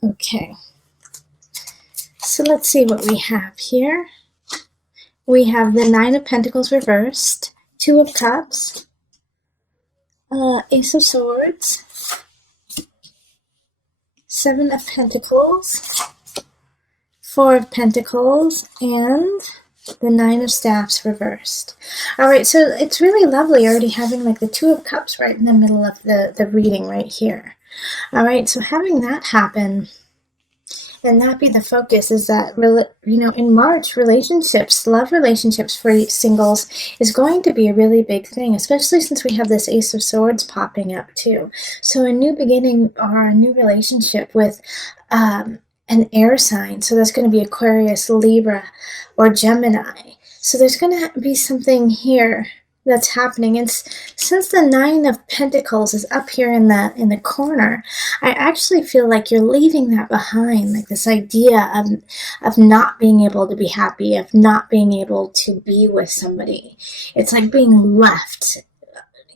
Okay, so let's see what we have here. We have the Nine of Pentacles reversed, Two of Cups, Ace of Swords, Seven of Pentacles, Four of Pentacles, and the Nine of Staffs reversed. All right, so it's really lovely already having like the Two of Cups right in the middle of the reading right here. All right, so having that happen and that be the focus is that, in March, relationships, love relationships for singles is going to be a really big thing, especially since we have this Ace of Swords popping up too. So a new beginning or a new relationship with an air sign. So that's going to be Aquarius, Libra, or Gemini. So there's going to be something here that's happening. And since the Nine of Pentacles is up here in the corner, I actually feel like you're leaving that behind, like this idea of not being able to be happy, of not being able to be with somebody. It's like being left,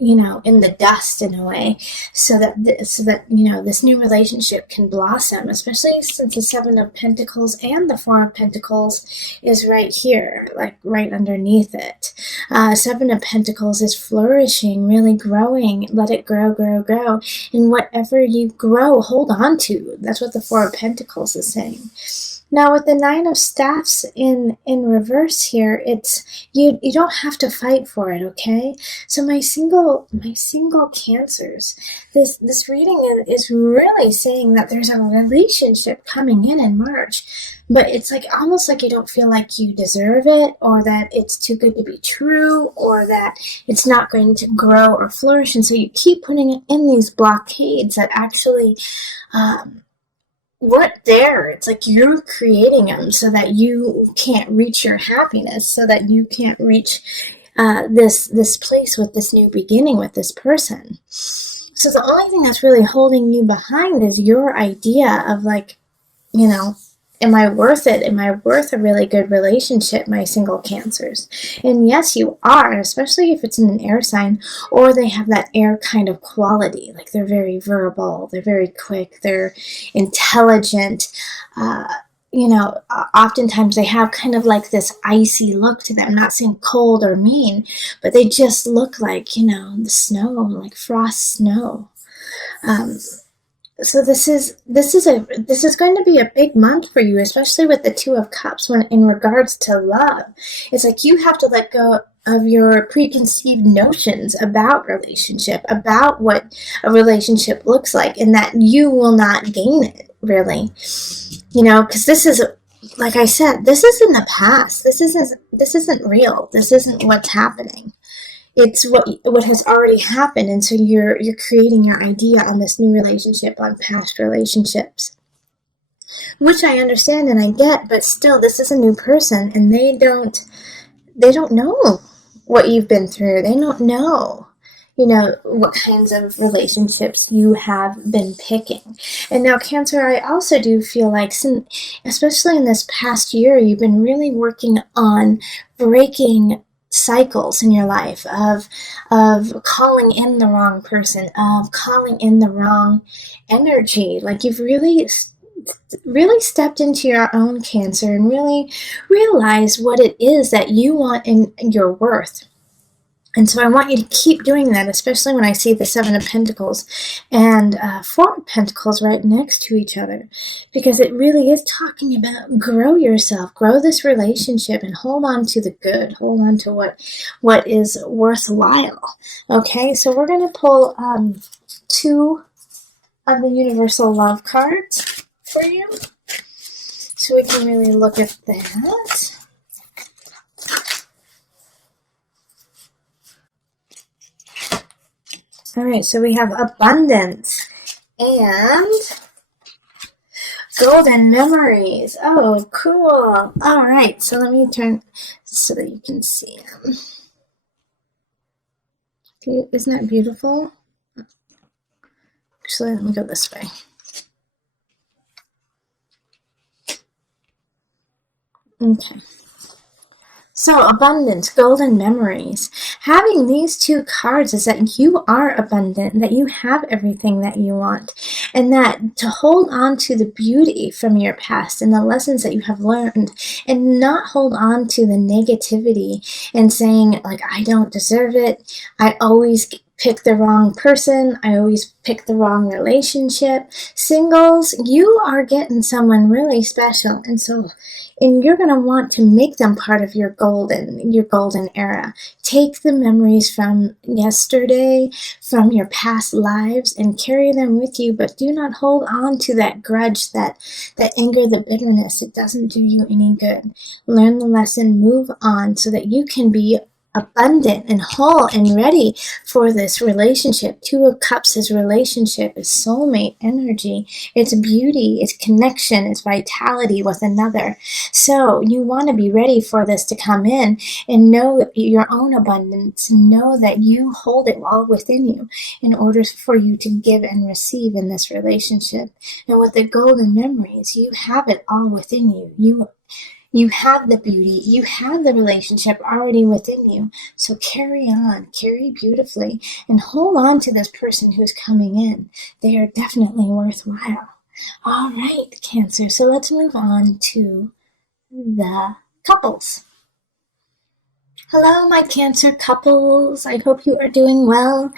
in the dust in a way, so that this new relationship can blossom, especially since the Seven of Pentacles and the Four of Pentacles is right here, like right underneath it. Seven of Pentacles is flourishing, really growing. Let it grow, grow, grow. And whatever you grow, hold on to. That's what the Four of Pentacles is saying. Now with the Nine of Staffs in reverse here, it's you don't have to fight for it, okay? So my single Cancers, this reading is really saying that there's a relationship coming in March, but it's like almost like you don't feel like you deserve it, or that it's too good to be true, or that it's not going to grow or flourish, and so you keep putting in these blockades that actually weren't there. It's like you're creating them so that you can't reach your happiness, so that you can't reach this place with this new beginning with this person. So the only thing that's really holding you behind is your idea of like, am I worth it? Am I worth a really good relationship, my single Cancers? And yes, you are, especially if it's in an air sign or they have that air kind of quality. Like they're very verbal, they're very quick, they're intelligent. Oftentimes they have kind of like this icy look to them. I'm not saying cold or mean, but they just look like, the snow, like frost snow. So this is going to be a big month for you, especially with the Two of Cups when in regards to love. It's like you have to let go of your preconceived notions about relationship, about what a relationship looks like, and that you will not gain it, really. Because this is, like I said, this is in the past. This isn't real. This isn't what's happening. It's what has already happened, and so you're creating your idea on this new relationship, on past relationships, which I understand and I get, but still, this is a new person, and they don't know what you've been through. They don't know, what kinds of relationships you have been picking. And now, Cancer, I also do feel like, especially in this past year, you've been really working on breaking cycles in your life of calling in the wrong person, of calling in the wrong energy. Like you've really stepped into your own, Cancer, and really realized what it is that you want in your worth. And so I want you to keep doing that, especially when I see the Seven of Pentacles and Four of Pentacles right next to each other, because it really is talking about grow yourself, grow this relationship, and hold on to the good, hold on to what is worthwhile. Okay, so we're going to pull two of the Universal Love cards for you, so we can really look at that. All right, so we have abundance and golden memories. Oh, cool. All right, so let me turn so that you can see them. Isn't that beautiful? Actually, let me go this way. Okay. So abundance, golden memories. Having these two cards is that you are abundant, that you have everything that you want, and that to hold on to the beauty from your past and the lessons that you have learned, and not hold on to the negativity and saying like, I don't deserve it. I always pick the wrong person. I always pick the wrong relationship. Singles, you are getting someone really special. And you're going to want to make them part of your golden era. Take the memories from yesterday, from your past lives, and carry them with you, but do not hold on to that grudge, that anger, the bitterness. It doesn't do you any good. Learn the lesson, move on so that you can be abundant and whole and ready for this relationship. Two of Cups is relationship, is soulmate energy. It's beauty, it's connection, it's vitality with another. So you want to be ready for this to come in and know your own abundance. Know that you hold it all within you in order for you to give and receive in this relationship. And with the golden memories, you have it all within you. You have the beauty, you have the relationship already within you. So carry on, carry beautifully, and hold on to this person who's coming in. They are definitely worthwhile. All right, Cancer. So let's move on to the couples. Hello, my Cancer couples. I hope you are doing well.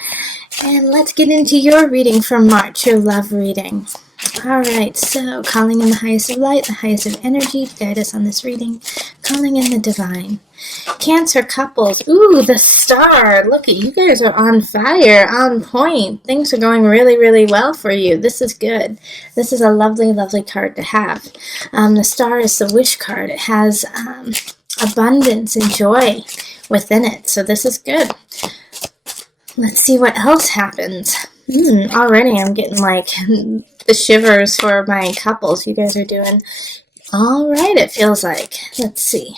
And let's get into your reading for March, your love reading. All right, so calling in the highest of light, the highest of energy to guide us on this reading. Calling in the divine. Cancer couples. Ooh, the star. Look at you guys are on fire, on point. Things are going really, really well for you. This is good. This is a lovely, lovely card to have. The star is the wish card. It has abundance and joy within it. So this is good. Let's see what else happens. Already I'm getting like the shivers for my couples. You guys are doing all right, it feels like. Let's see.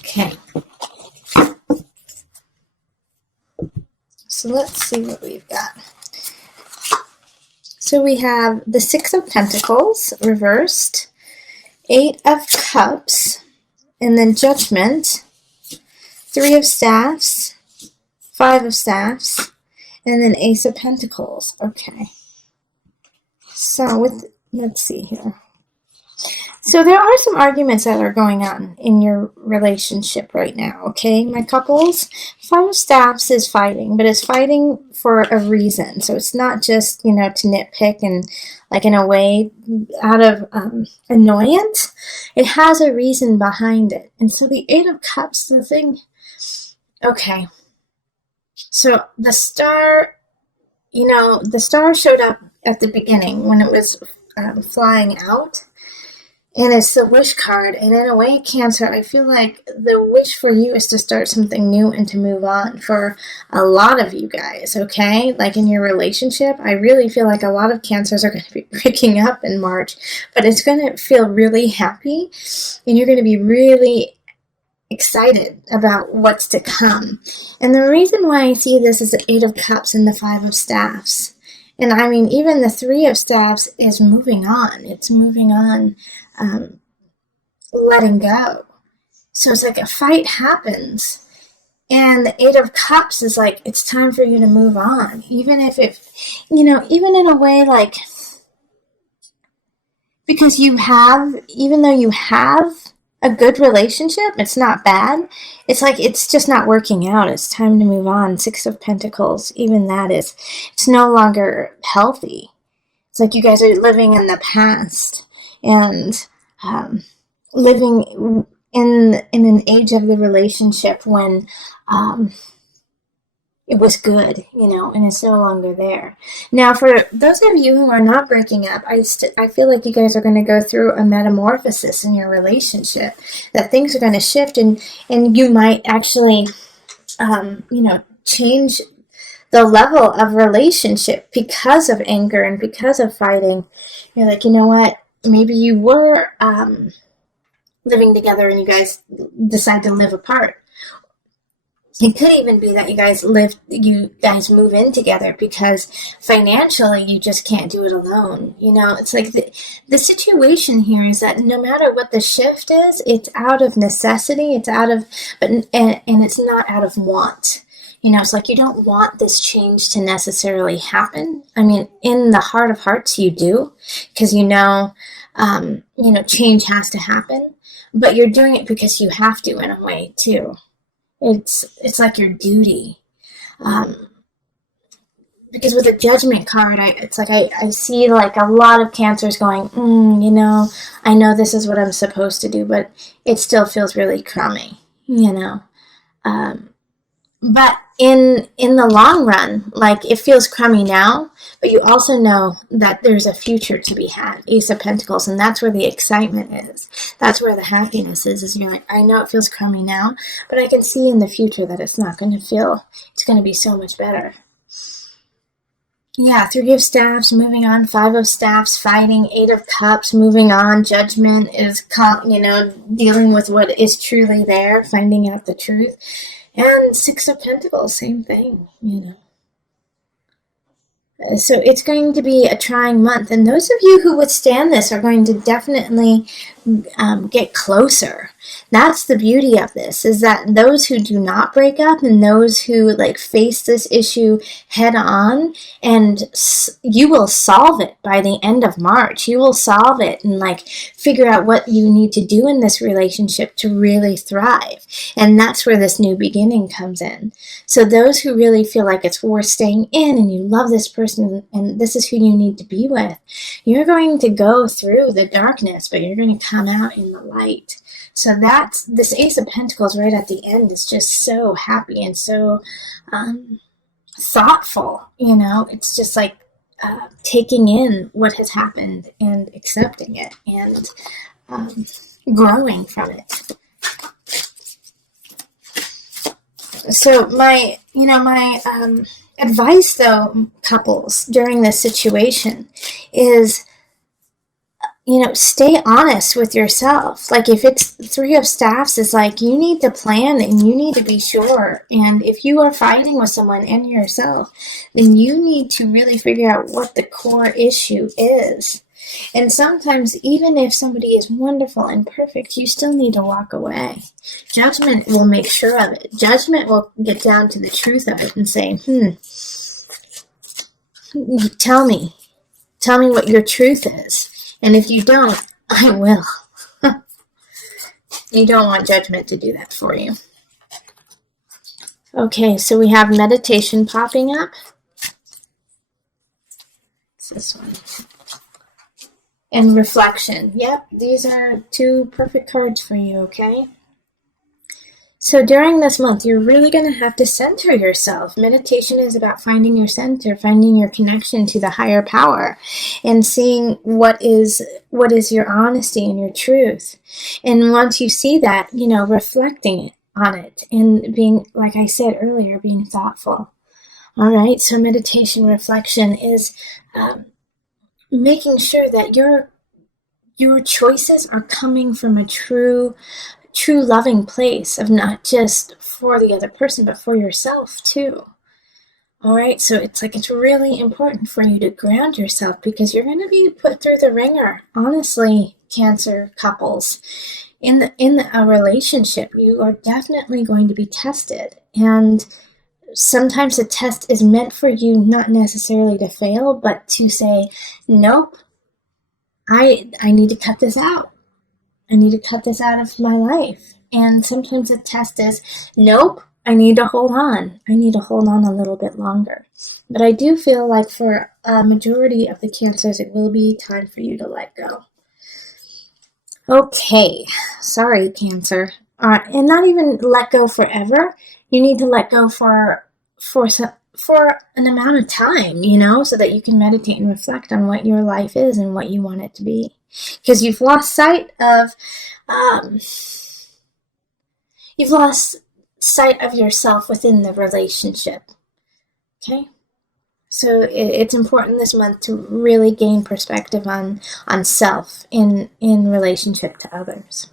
Okay. So let's see what we've got. So we have the Six of Pentacles reversed, Eight of Cups, and then Judgment, Three of Staffs, Five of Staffs, and then Ace of Pentacles. Okay. So let's see here. So there are some arguments that are going on in your relationship right now, okay, my couples? Five of Staffs is fighting, but it's fighting for a reason. So it's not just, to nitpick and like in a way out of annoyance. It has a reason behind it. And so the Eight of Cups, the thing, okay. So the star, the star showed up at the beginning when it was flying out. And it's the wish card. And in a way, Cancer, I feel like the wish for you is to start something new and to move on for a lot of you guys, okay? Like in your relationship, I really feel like a lot of Cancers are going to be breaking up in March. But it's going to feel really happy. And you're going to be really excited about what's to come. And the reason why I see this is the Eight of Cups and the Five of Staffs. And I mean, even the Three of Staffs is moving on. It's moving on, letting go. So it's like a fight happens. And the Eight of Cups is like, it's time for you to move on. Even if even in a way like, because even though you have a good relationship, it's not bad. It's like, it's just not working out. It's time to move on. Six of Pentacles, even that it's no longer healthy. It's like you guys are living in the past and living in an age of the relationship when it was good, and it's no longer there. Now, for those of you who are not breaking up, I feel like you guys are going to go through a metamorphosis in your relationship, that things are going to shift, and you might actually, change the level of relationship because of anger and because of fighting. You're like, you know what? Maybe you were living together and you guys decide to live apart. It could even be that you guys move in together because financially you just can't do it alone. It's like the situation here is that no matter what the shift is, it's out of necessity, and it's not out of want. It's like you don't want this change to necessarily happen. I mean, in the heart of hearts, you do, because change has to happen, but you're doing it because you have to in a way too. It's like your duty. Because with a Judgment card, I see like a lot of Cancers going, I know this is what I'm supposed to do, but it still feels really crummy, But in the long run, like, it feels crummy now, but you also know that there's a future to be had. Ace of Pentacles, and that's where the excitement is. That's where the happiness is you're like, I know it feels crummy now, but I can see in the future that it's going to be so much better. Yeah, Three of Staffs, moving on. Five of Staffs, fighting. Eight of Cups, moving on. Judgment is, dealing with what is truly there, finding out the truth. And Six of Pentacles, same thing, So it's going to be a trying month. And those of you who withstand this are going to definitely get closer. That's the beauty of this, is that those who do not break up and those who face this issue head on, and you will solve it by the end of March. You will solve it and figure out what you need to do in this relationship to really thrive. And that's where this new beginning comes in. So those who really feel like it's worth staying in and you love this person and this is who you need to be with, you're going to go through the darkness, but you're going to come out in the light. So that's this Ace of Pentacles right at the end is just so happy and so thoughtful. It's just like taking in what has happened and accepting it and growing from it. So my advice, though, couples, during this situation is, stay honest with yourself. If it's Three of Staffs, is you need to plan and you need to be sure. And if you are fighting with someone and yourself, then you need to really figure out what the core issue is. And sometimes, even if somebody is wonderful and perfect, you still need to walk away. Judgment will make sure of it. Judgment will get down to the truth of it and say, tell me what your truth is. And if you don't, I will. You don't want Judgment to do that for you. Okay, so we have meditation popping up. It's this one. And reflection. Yep, these are two perfect cards for you, okay? So during this month, you're really going to have to center yourself. Meditation is about finding your center, finding your connection to the higher power, and seeing what is your honesty and your truth. And once you see that, reflecting on it and being, like I said earlier, being thoughtful. All right, so meditation reflection is making sure that your choices are coming from a true loving place of not just for the other person, but for yourself too. All right, so it's really important for you to ground yourself because you're going to be put through the ringer. Honestly, Cancer couples, in a relationship, you are definitely going to be tested, and sometimes the test is meant for you not necessarily to fail, but to say, nope, I need to cut this out. I need to cut this out of my life. And sometimes the test is, nope, I need to hold on. I need to hold on a little bit longer. But I do feel like for a majority of the Cancers, it will be time for you to let go. Okay, sorry, Cancer. And not even let go forever. You need to let go for an amount of time, so that you can meditate and reflect on what your life is and what you want it to be. Because you've lost sight of yourself within the relationship. Okay? So it's important this month to really gain perspective on self in relationship to others.